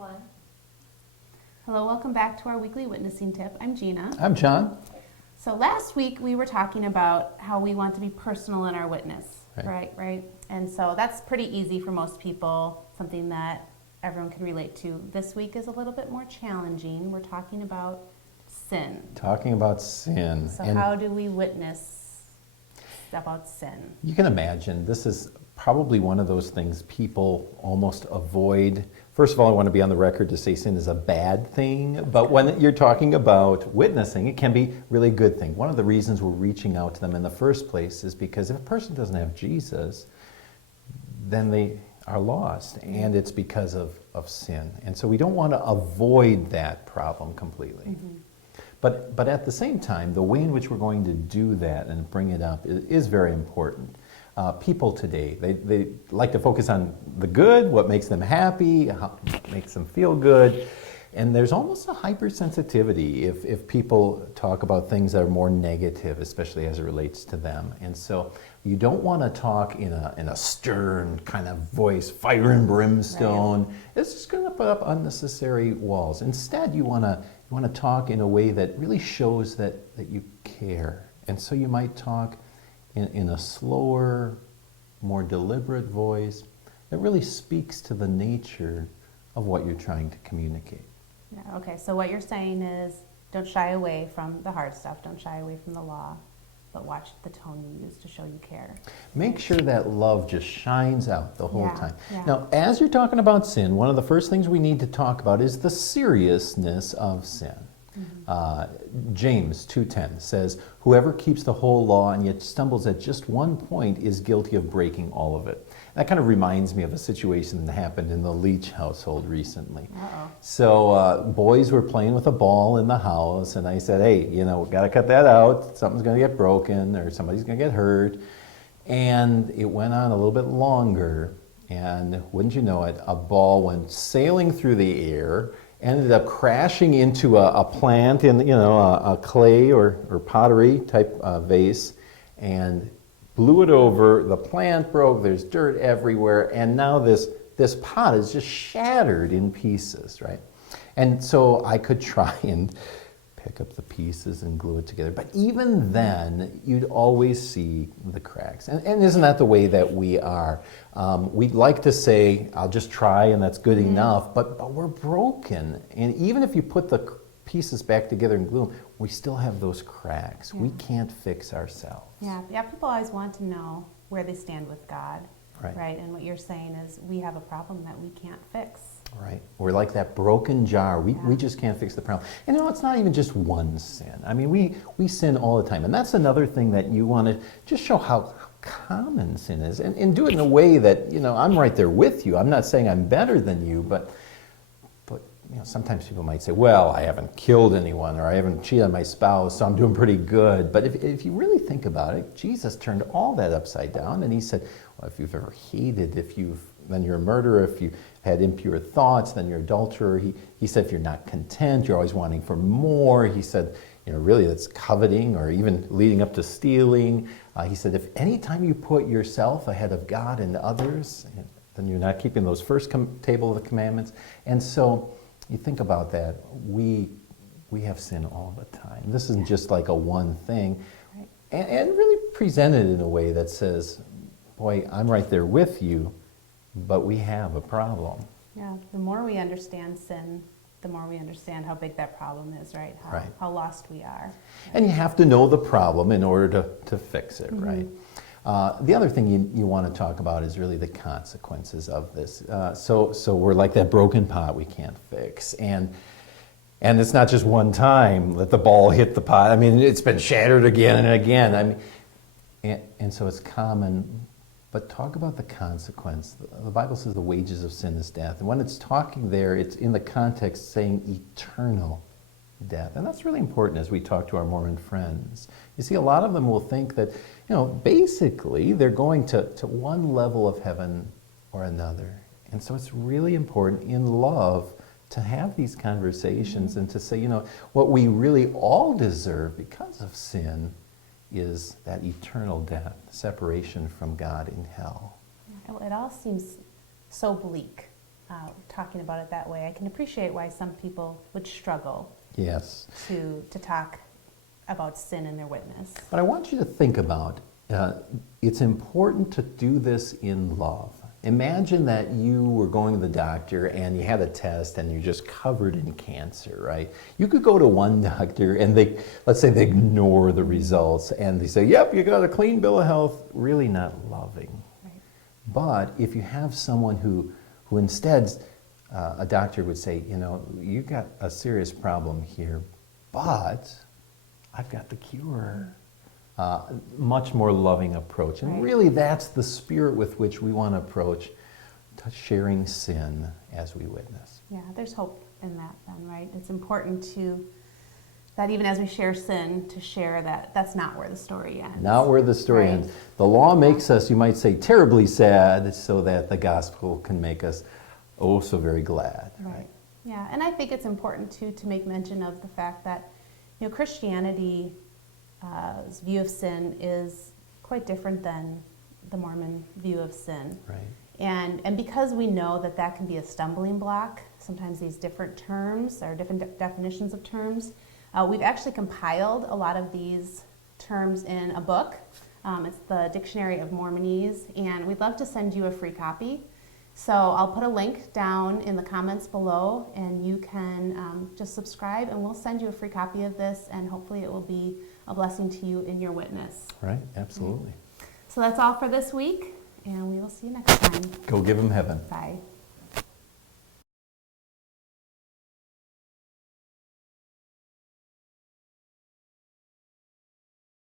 One. Hello, welcome back to our weekly witnessing tip. I'm Gina. I'm John. So last week we were talking about how we want to be personal in our witness, right? And so that's pretty easy for most people, something that everyone can relate to. This week is a little bit more challenging. We're talking about sin. Talking about sin. So how do we witness about sin? You can imagine this is probably one of those things people almost avoid. First of all, I want to be on the record to say sin is a bad thing, but when you're talking about witnessing, it can be really a good thing. One of the reasons we're reaching out to them in the first place is because if a person doesn't have Jesus, then they are lost, and it's because of sin. And so we don't want to avoid that problem completely. Mm-hmm. But at the same time, the way in which we're going to do that and bring it up is very important. People today, they like to focus on the good, what makes them happy, how makes them feel good. And there's almost a hypersensitivity if people talk about things that are more negative, especially as it relates to them. And so you don't want to talk in a stern kind of voice, fire and brimstone. Right. It's just going to put up unnecessary walls. Instead, you want to talk in a way that really shows that you care. And so you might talk in a slower, more deliberate voice that really speaks to the nature of what you're trying to communicate. Yeah, okay, so what you're saying is don't shy away from the hard stuff, don't shy away from the law, but watch the tone you use to show you care. Make sure that love just shines out the whole time. Yeah. Now, as you're talking about sin, one of the first things we need to talk about is the seriousness of sin. Mm-hmm. James 2:10 says, "Whoever keeps the whole law and yet stumbles at just one point is guilty of breaking all of it." That kind of reminds me of a situation that happened in the Leach household recently. Uh-oh. So boys were playing with a ball in the house, and I said, "Hey, we got to cut that out. Something's going to get broken, or somebody's going to get hurt." And it went on a little bit longer, and wouldn't you know it, a ball went sailing through the air, ended up crashing into a plant in a clay or pottery type vase, and blew it over. The plant broke. There's dirt everywhere, and now this pot is just shattered in pieces, right? And so I could try and pick up the pieces and glue it together, but even then, you'd always see the cracks. And isn't that the way that we are? We'd like to say, "I'll just try and that's good enough," but we're broken. And even if you put the pieces back together and glue them, we still have those cracks. Yeah. We can't fix ourselves. Yeah, people always want to know where they stand with God, right? And what you're saying is we have a problem that we can't fix. Right. We're like that broken jar. We just can't fix the problem. And it's not even just one sin. I mean, we sin all the time. And that's another thing that you want to just show how common sin is. And do it in a way that, I'm right there with you. I'm not saying I'm better than you, but sometimes people might say, "Well, I haven't killed anyone, or I haven't cheated on my spouse, so I'm doing pretty good." But if you really think about it, Jesus turned all that upside down, and he said, "Well, if you've ever hated, then you're a murderer. If you had impure thoughts, then you're an adulterer." He said, "If you're not content, you're always wanting for more." He said, really that's coveting, or even leading up to stealing. He said, "If any time you put yourself ahead of God and others, then you're not keeping those first table of the commandments." And so you think about that. We have sin all the time. This isn't just like a one thing. Right. And really presented in a way that says, "Boy, I'm right there with you, but we have a problem." Yeah, the more we understand sin, the more we understand how big that problem is, right? How lost we are. And you have to know the problem in order to fix it, right? The other thing you want to talk about is really the consequences of this. So we're like that broken pot we can't fix. And it's not just one time that the ball hit the pot. I mean, it's been shattered again and again. And so it's common. But talk about the consequence. The Bible says the wages of sin is death. And when it's talking there, it's in the context saying eternal death. And that's really important as we talk to our Mormon friends. You see, a lot of them will think that, basically they're going to one level of heaven or another. And so it's really important in love to have these conversations and to say, what we really all deserve because of sin is that eternal death, separation from God in hell. It all seems so bleak. talking about it that way. I can appreciate why some people would struggle Yes. to talk about sin in their witness. But I want you to think about, it's important to do this in love. Imagine that you were going to the doctor and you had a test and you're just covered in cancer, right? You could go to one doctor and let's say they ignore the results and they say, yep, you got a clean bill of health, really not loving. Right. But if you have someone who instead, a doctor would say, you got a serious problem here, but I've got the cure. Much more loving approach. And Right. really that's the spirit with which we want to approach to sharing sin as we witness. Yeah, there's hope in that then, right? It's important that even as we share sin, to share that that's not where the story ends. Not where the story Right. ends. The law makes us, you might say, terribly sad so that the gospel can make us oh so very glad. Right. Yeah, and I think it's important too to make mention of the fact that Christianity's view of sin is quite different than the Mormon view of sin. Right. And because we know that can be a stumbling block, sometimes these different terms or different definitions of terms, we've actually compiled a lot of these terms in a book. It's the Dictionary of Mormonese, and we'd love to send you a free copy. So I'll put a link down in the comments below, and you can just subscribe, and we'll send you a free copy of this, and hopefully it will be a blessing to you in your witness. Right, absolutely. So that's all for this week, and we will see you next time. Go give them heaven. Bye.